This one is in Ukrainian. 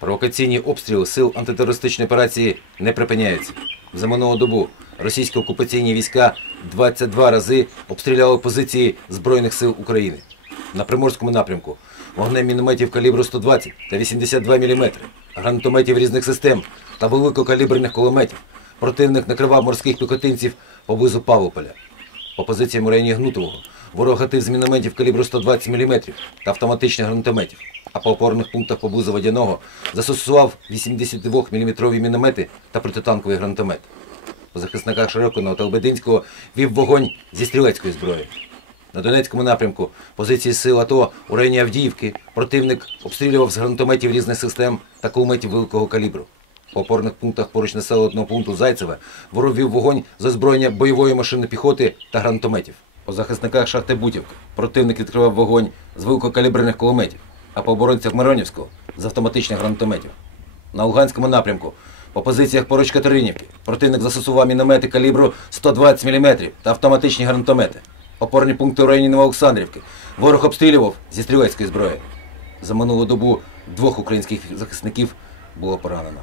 Провокаційні обстріли сил антитерористичної операції не припиняються. За минулу добу російські окупаційні війська 22 рази обстріляли позиції Збройних сил України. На Приморському напрямку вогнем мінометів калібру 120 та 82 мм, гранатометів різних систем та великокаліберних кулеметів. Противник накривав морських піхотинців поблизу Павлополя. По позиціям у районі Гнутового ворог гатив з мінометів калібру 120 мм та автоматичних гранатометів, а по опорних пунктах поблизу Водяного застосував 82-мм міномети та протитанковий гранатомет. По захисниках Широкиного та Лебединського вів вогонь зі стрілецької зброї. На Донецькому напрямку позиції сил АТО у районі Авдіївки противник обстрілював з гранатометів різних систем та кулеметів великого калібру. По опорних пунктах поруч населеного пункту Зайцеве ворог вів вогонь з озброєння бойової машини піхоти та гранатометів. По захисниках шахти Бутівка противник відкривав вогонь з великокаліберних кулеметів, а по оборонцях Миронівського з автоматичних гранатометів. На Луганському напрямку по позиціях поруч Катеринівки противник застосував міномети калібру 120 мм та автоматичні гранатомети. Опорні пункти у районі Новоолександрівки ворог обстрілював зі стрілецької зброї. За минулу добу двох українських захисників було поранено.